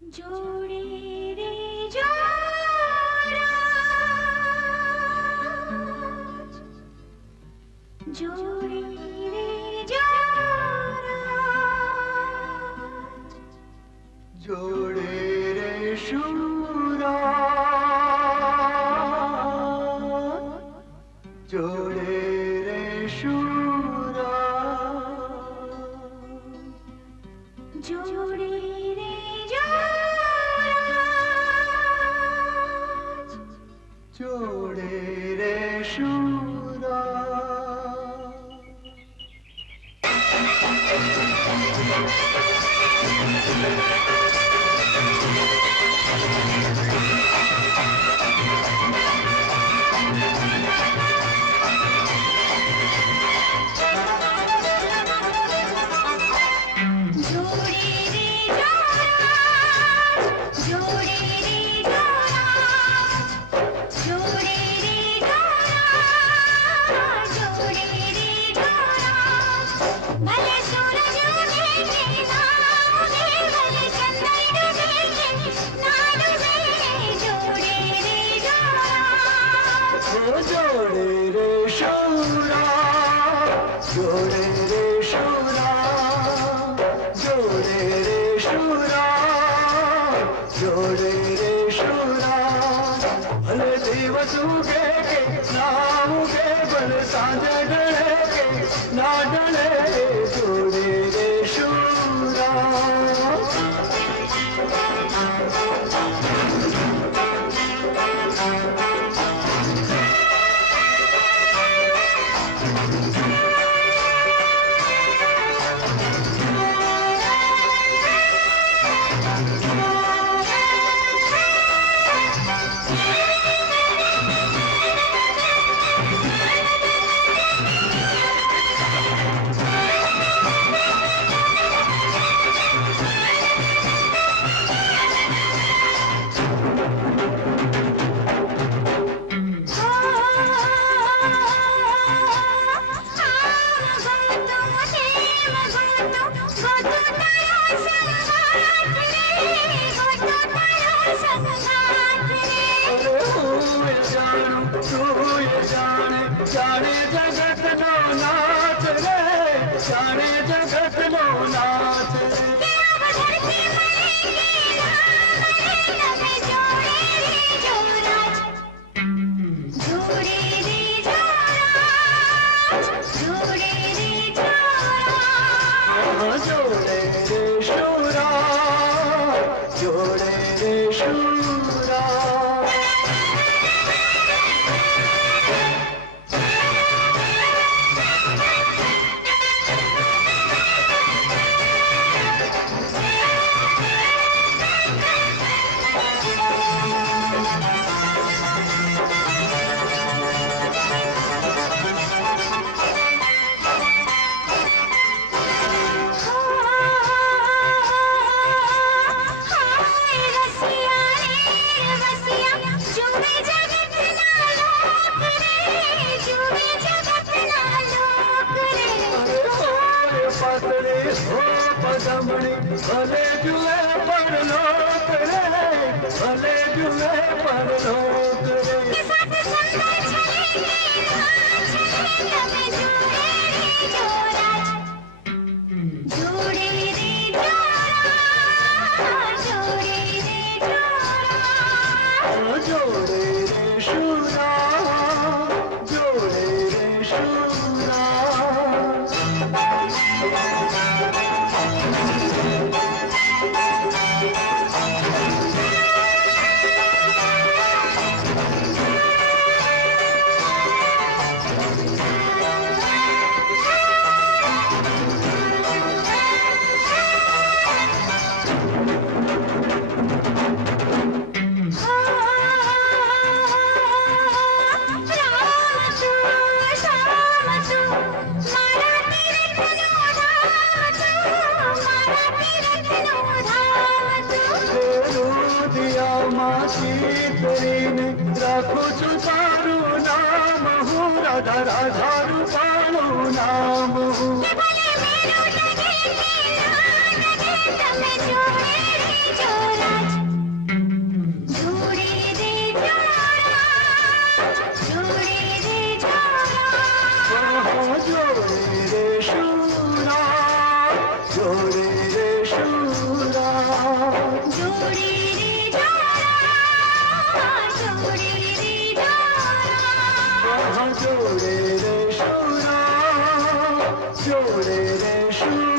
जोड़े रे जोड़ा जोड़े रे जोड़ा जोड़े रे शूरा जोड़े रे शूरा जोड़े रे जोड़े रे शूरा जोड़े रे शूरा जोड़े रे शूरा जोड़े रे शूरा जोड़े रे शूरा भले दिवस उगे के ना उगे भले सांझ डले के ना डले जोड़े रे शूरा जाने जगत नो नाच रे जाने जगत नो नाच रे जोड़े रे शूरा जोड़े रे शूरा भले जुए पर लोक रे भले जुए पर लोक रे जोड़े रे शूरा जोड़े रे शूरा राखो छुपारू नाम हूँ राधा राधा रूपाणु नाम हूँ जोड़े रे शुरा जोड़े रे शुरा